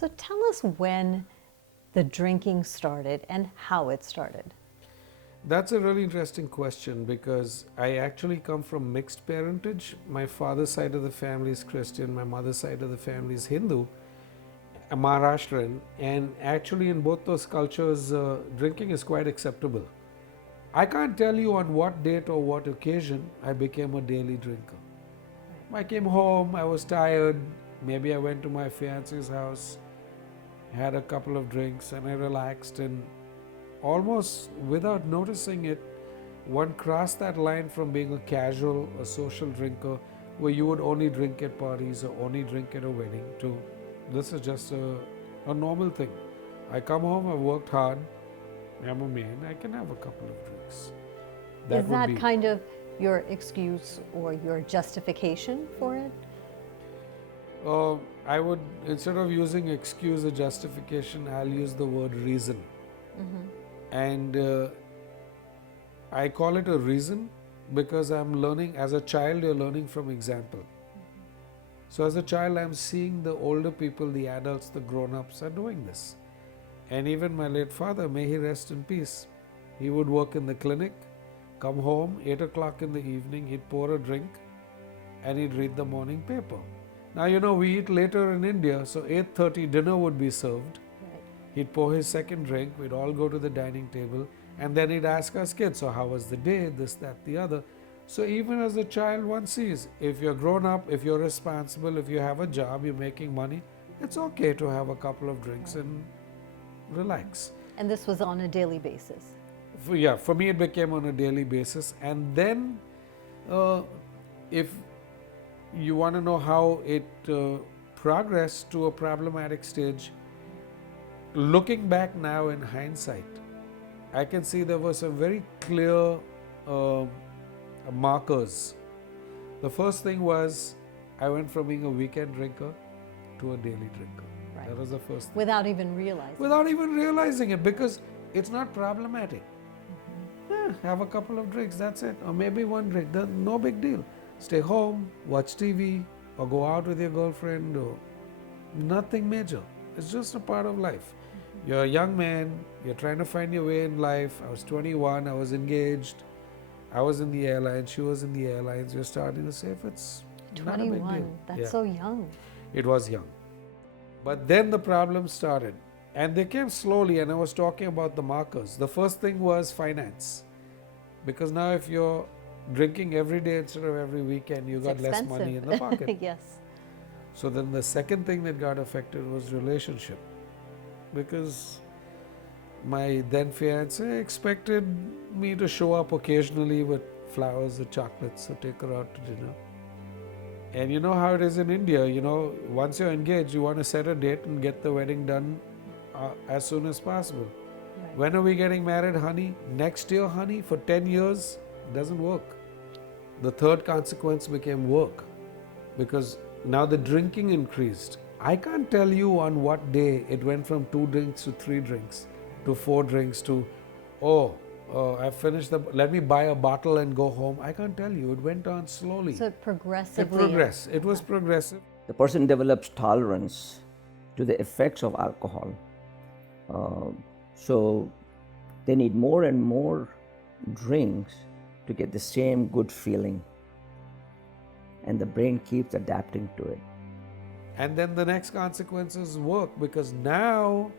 So tell us when the drinking started and how it started. That's a really interesting question because I actually come from mixed parentage. My father's side of the family is Christian, my mother's side of the family is Hindu, a Maharashtrian, and actually in both those cultures, drinking is quite acceptable. I can't tell you on what date or what occasion I became a daily drinker. I came home, I was tired, maybe I went to my fiance's house, had a couple of drinks, and I relaxed, and almost without noticing it, one crossed that line from being a casual, a social drinker, where you would only drink at parties or only drink at a wedding, to this is just a normal thing. I come home, I've worked hard, I'm a man, I can have a couple of drinks. Is that kind of your excuse or your justification for it? I would, instead of using excuse or justification, I'll use the word reason. And I call it a reason because I'm learning, as a child, you're learning from example. So as a child, I'm seeing the older people, the adults, the grown-ups are doing this. And even my late father, may he rest in peace, he would work in the clinic, come home, 8 o'clock in the evening, he'd pour a drink and he'd read the morning paper. Now, you know, we eat later in India, so 8:30 dinner would be served. Right. He'd pour his second drink, we'd all go to the dining table, and then he'd ask us kids, so how was the day, this, that, the other. So even as a child, one sees, if you're grown up, if you're responsible, if you have a job, you're making money, it's okay to have a couple of drinks and relax. And this was on a daily basis. For me it became on a daily basis. And then if you want to know how it progressed to a problematic stage, looking back now in hindsight, I can see there were some very clear markers. The first thing was I went from being a weekend drinker to a daily drinker. Right. That was the first thing. Without even realizing. Without even realizing it, because it's not problematic. Have a couple of drinks, that's it. Or maybe one drink, no big deal. Stay home, watch TV, or go out with your girlfriend, or nothing major. It's just a part of life. You're a young man, you're trying to find your way in life. I was 21, I was engaged, I was in the airlines, she was in the airlines. You're starting to say, if it's 21, not a big deal. that's so young. It was young. But then the problem started. And they came slowly, and I was talking about the markers. The first thing was finance. Because now if you're drinking every day instead of every weekend, you got less money in the pocket. Yes. So then the second thing that got affected was relationship. Because my then fiance expected me to show up occasionally with flowers or chocolates or take her out to dinner. And you know how it is in India, you know, once you're engaged, you want to set a date and get the wedding done as soon as possible. Right. When are we getting married, honey? Next year, honey? For 10 years? It doesn't work. The third consequence became work, because now the drinking increased. I can't tell you on what day it went from 2 drinks to 3 drinks to 4 drinks to, I finished let me buy a bottle and go home. I can't tell you. It went on slowly. So progressively. It progressed. It was progressive. The person develops tolerance to the effects of alcohol. So they need more and more drinks to get the same good feeling. And the brain keeps adapting to it. And then the next consequence is work, because now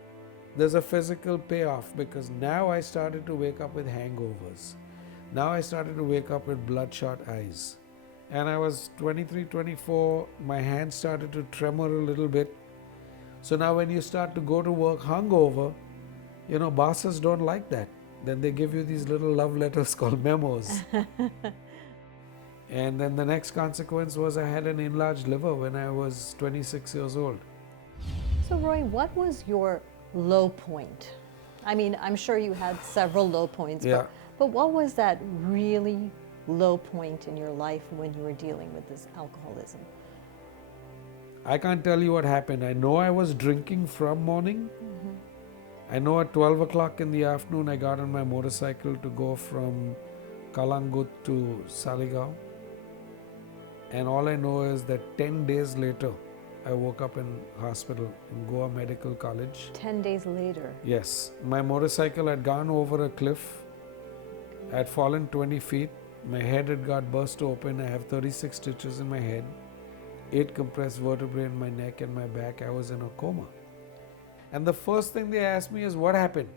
there's a physical payoff, because now I started to wake up with hangovers. Now I started to wake up with bloodshot eyes. And I was 23, 24, my hands started to tremor a little bit. So now when you start to go to work hungover, you know, bosses don't like that. Then they give you these little love letters called memos. And then the next consequence was I had an enlarged liver when I was 26 years old. So Roy, what was your low point? I mean, I'm sure you had several low points, Yeah. but what was that really low point in your life when you were dealing with this alcoholism? I can't tell you what happened. I know I was drinking from morning. I know at 12 o'clock in the afternoon I got on my motorcycle to go from Kalangut to Saligaon. And all I know is that 10 days later, I woke up in hospital in Goa Medical College. 10 days later. Yes, my motorcycle had gone over a cliff. I had fallen 20 feet. My head had got burst open. I have 36 stitches in my head, 8 compressed vertebrae in my neck and my back. I was in a coma. And the first thing they asked me is, what happened?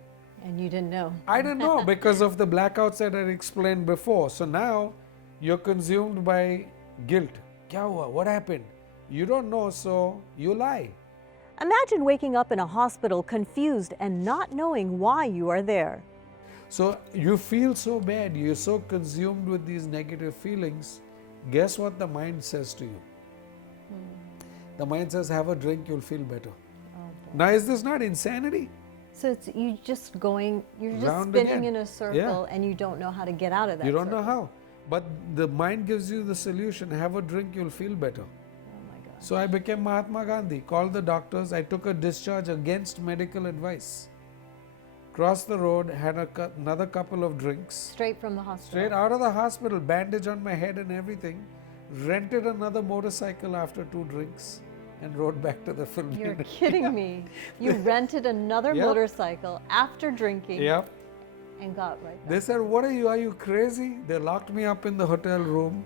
And you didn't know. I didn't know because of the blackouts that I explained before. So now you're consumed by guilt. Kya hua? What happened? You don't know, so you lie. Imagine waking up in a hospital confused and not knowing why you are there. So you feel so bad, you're so consumed with these negative feelings. Guess what the mind says to you? The mind says, have a drink, you'll feel better. Now, is this not insanity? So it's you're just Round spinning again. in a circle and you don't know how to get out of that You don't circle. know how. But the mind gives you the solution. Have a drink, you'll feel better. Oh my God. So I became Mahatma Gandhi, called the doctors. I took a discharge against medical advice. Crossed the road, had another couple of drinks. Straight from the hospital. Straight out of the hospital, bandage on my head and everything. Rented another motorcycle after 2 drinks and rode back to the Philippines. You're kidding me. You rented another Yep. motorcycle after drinking Yep. and got right back. They said, what are you? Are you crazy? They locked me up in the hotel room.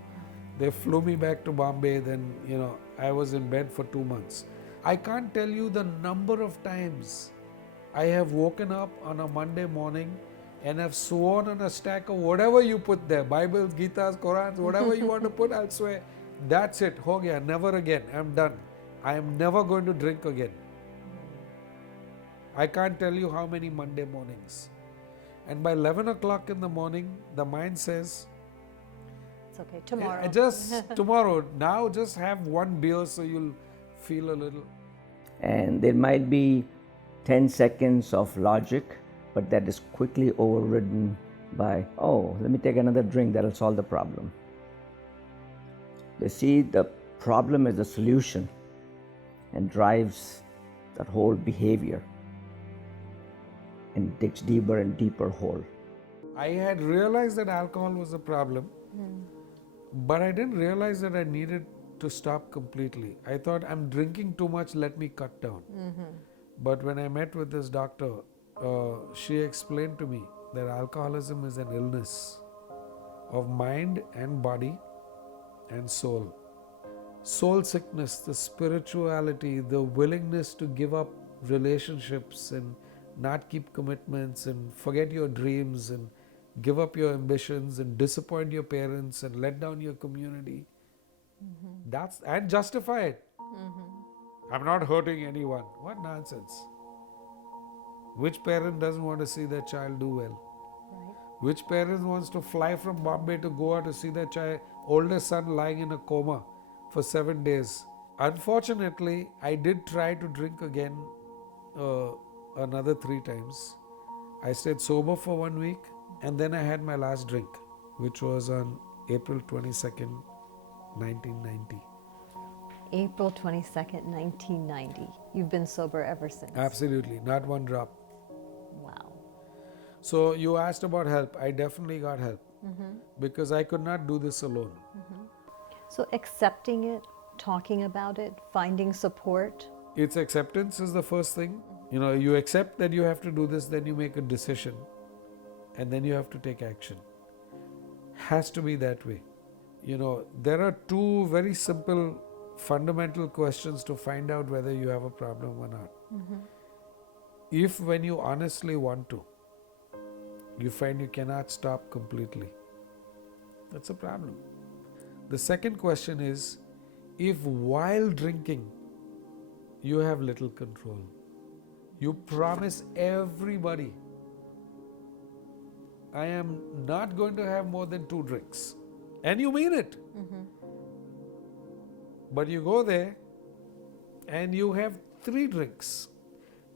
They flew me back to Bombay. Then, I was in bed for 2 months. I can't tell you the number of times I have woken up on a Monday morning and have sworn on a stack of whatever you put there, Bibles, Gitas, Qurans, whatever you want to put, I'll swear. That's it. Ho gaya. Never again. I'm done. I am never going to drink again. I can't tell you how many Monday mornings. And by 11 o'clock in the morning, the mind says, It's okay. Tomorrow. just tomorrow, now just have 1 beer so you'll feel a little. And there might be 10 seconds of logic, but that is quickly overridden by, oh, let me take another drink, that'll solve the problem. They see the problem as the solution and drives that whole behavior and digs deeper and deeper hole. I had realized that alcohol was a problem, but I didn't realize that I needed to stop completely. I thought, I'm drinking too much, let me cut down. But when I met with this doctor, she explained to me that alcoholism is an illness of mind and body and soul. Soul sickness, the spirituality, the willingness to give up relationships and not keep commitments and forget your dreams and give up your ambitions and disappoint your parents and let down your community. That's and justify it. I'm not hurting anyone. What nonsense. Which parent doesn't want to see their child do well? Right. Which parent wants to fly from Bombay to Goa to see their oldest son lying in a coma for 7 days? Unfortunately, I did try to drink again another 3 times. I stayed sober for 1 week and then I had my last drink, which was on April 22nd, 1990. April 22nd, 1990. You've been sober ever since. Absolutely, not 1 drop. Wow. So you asked about help. I definitely got help because I could not do this alone. So accepting it, talking about it, finding support. Its acceptance is the first thing. You accept that you have to do this, then you make a decision and then you have to take action. Has to be that way. There are 2 very simple fundamental questions to find out whether you have a problem or not. If when you honestly want to, you find you cannot stop completely, that's a problem. The second question is, if while drinking you have little control, you promise everybody, I am not going to have more than 2 drinks, and you mean it. But you go there and you have 3 drinks.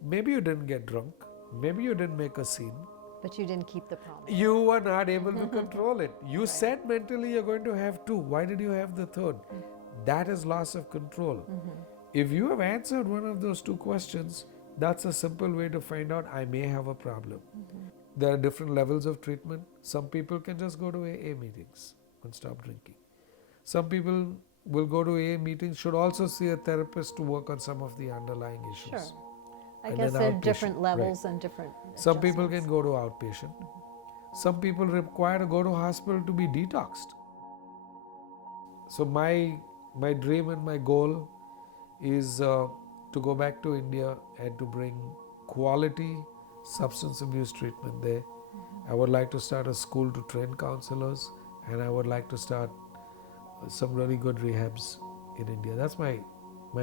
Maybe you didn't get drunk, maybe you didn't make a scene. But you didn't keep the promise. You were not able to control it. You said mentally you're going to have 2. Why did you have the 3rd? That is loss of control. If you have answered one of those 2 questions, that's a simple way to find out I may have a problem. There are different levels of treatment. Some people can just go to AA meetings and stop drinking. Some people will go to AA meetings should also see a therapist to work on some of the underlying issues. Sure. I And guess then there are outpatient, different right. levels and different Some people adjustments. can go to outpatient. Some people require to go to hospital to be detoxed. So my dream and my goal is to go back to India and to bring quality substance abuse treatment there. I would like to start a school to train counselors, and I would like to start some really good rehabs in India. That's my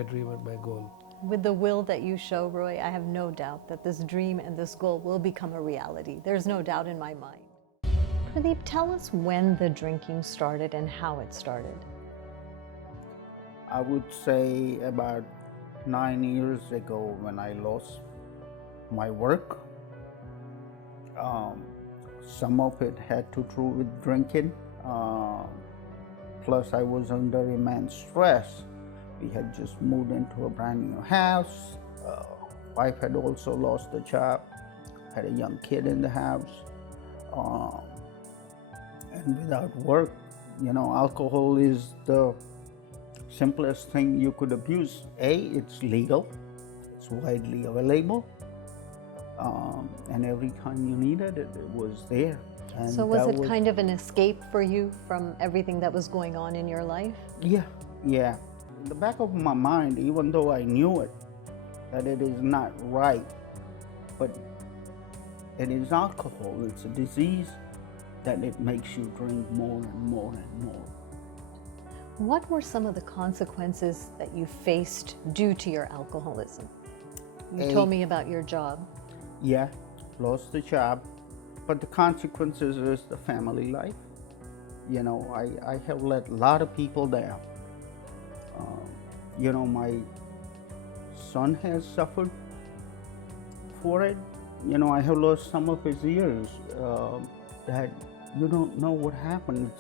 dream and my goal. With the will that you show, Roy, I have no doubt that this dream and this goal will become a reality. There's no doubt in my mind. Pradip, tell us when the drinking started and how it started. I would say about 9 years ago when I lost my work. Some of it had to do with drinking. Plus I was under immense stress. We had just moved into a brand new house. Wife had also lost a job, had a young kid in the house. And without work, alcohol is the simplest thing you could abuse. It's legal, it's widely available, and every time you needed it, it was there. And So was it kind of an escape for you from everything that was going on in your life? Yeah. In the back of my mind, even though I knew it, that it is not right, but it is alcohol. It's a disease that it makes you drink more and more and more. What were some of the consequences that you faced due to your alcoholism? You told me about your job. Yeah, lost the job, but the consequences is the family life. I have let a lot of people down. My son has suffered for it. I have lost some of his ears that you don't know what happened.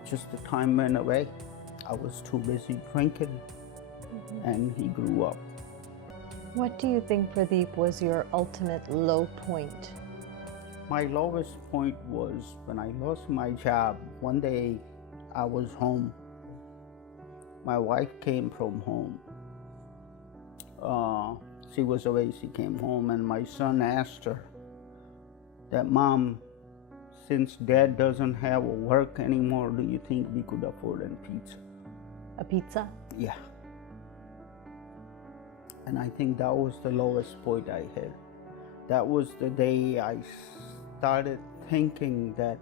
It's just the time went away. I was too busy drinking, and he grew up. What do you think, Pradip, was your ultimate low point? My lowest point was when I lost my job. One day I was home. My wife came from home. She was away, she came home, and my son asked her that, "Mom, since Dad doesn't have work anymore, do you think we could afford a pizza?" A pizza? Yeah. And I think that was the lowest point I had. That was the day I started thinking that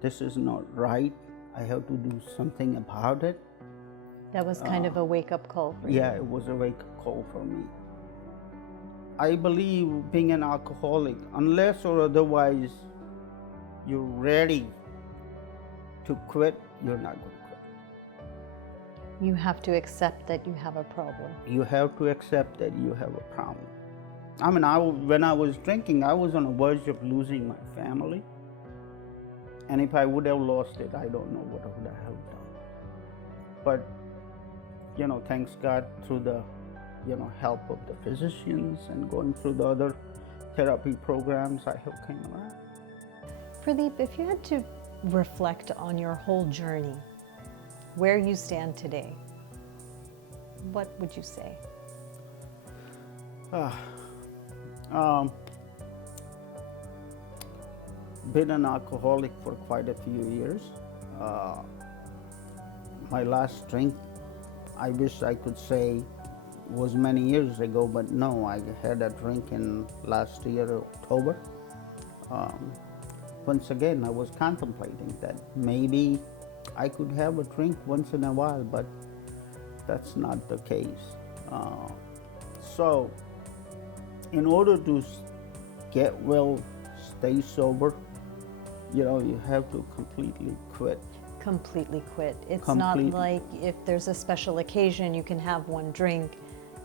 this is not right. I have to do something about it. That was kind of a wake-up call for you. Yeah, it was a wake-up call for me. I believe being an alcoholic, unless or otherwise you're ready to quit, you're not going to quit. You have to accept that you have a problem. You have to accept that you have a problem. I mean, when I was drinking, I was on the verge of losing my family. And if I would have lost it, I don't know what I would have done. But, thanks God, through the, help of the physicians and going through the other therapy programs, I have came around. Pradip, if you had to reflect on your whole journey, where you stand today, what would you say? Been an alcoholic for quite a few years. My last drink, I wish I could say, was many years ago, but no, I had a drink in last year, October. Once again, I was contemplating that maybe I could have a drink once in a while, but that's not the case. So, in order to get well, stay sober, you have to completely quit. Completely quit. It's Completely. not like if there's a special occasion you can have one drink,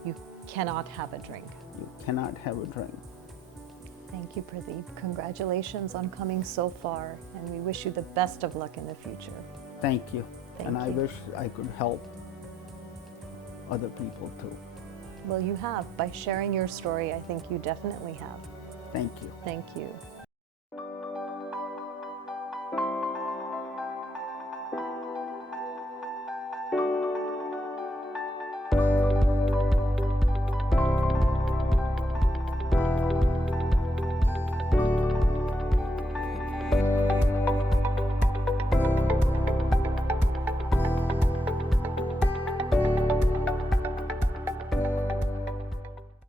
you cannot have a drink. You cannot have a drink. Thank you, Pradip. Congratulations on coming so far, and we wish you the best of luck in the future. Thank you. Thank and I you. wish I could help other people too. Well, you have. By sharing your story, I think you definitely have. Thank you. Thank you.